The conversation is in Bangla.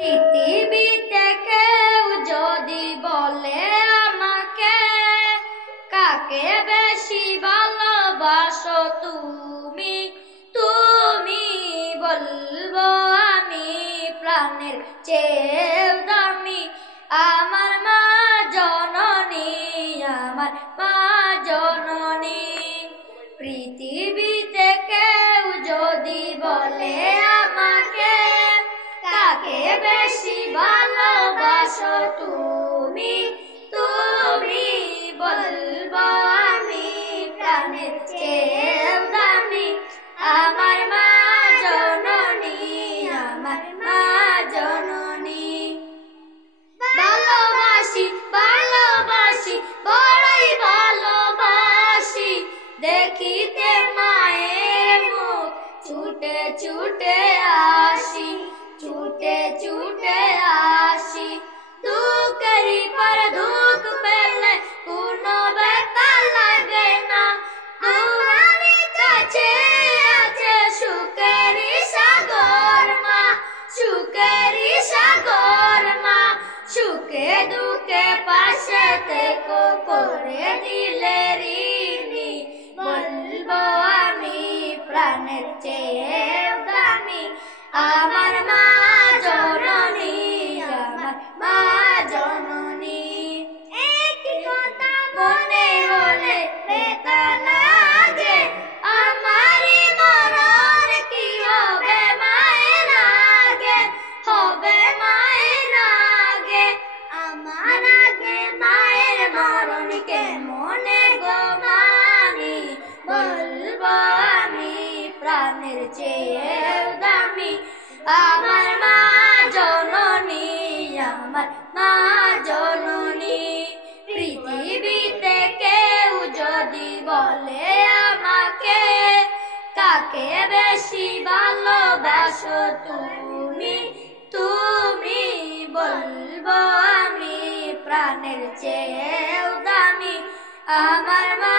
পৃথিবীতে কেউ যদি বলে আমাকে কাকে বেশি ভালোবাসো তুমি, তুমি বলবো আমি প্রাণের চেয়েও দামি আমার মা জননী, আমার মা জননী। পৃথিবীতে কেউ যদি বলে আমাকে কাকে বেশি ভালোবাসো তুমি, তুমি বলবো আমি প্রাণের চেয়েও দামি আমার মা জননী, আমার মা জননী। ভালোবাসি ভালোবাসি বড়ই ভালোবাসি দেখিতে মায়ের মুখ ছুটে ছুটে আসি, ছুটে ছুটে আসি। দুঃখেরই পর দুঃখ পেলে কোনো ব্যথা লাগে না, তোমার কাছে আছে সুখেরই সাগর মা, সুখেরই সাগর মা। সুখে দুঃখে পাশে থেকো করে দিলে ঋণী বলবো আমি প্রাণের চেয়েও দামি আমার মা জননী, আমার মা জননী। একটি কথা মনে হলে ব্যথা লাগে আমারই মরণ কি হবে মায়ের আগে, হবে মায়ের আগে আমার আগে মায়ের মরণ কেমনে গো মানি বলবো আমি প্রাণের চেয়েও দামি আমার মা জননী, আমার মা জননী। পৃথিবীতে কেউ যদি বলে আমাকে কাকে বেশি ভালোবাসো তুমি, তুমি বলবো আমি প্রাণের চেয়েও দামি আমার মা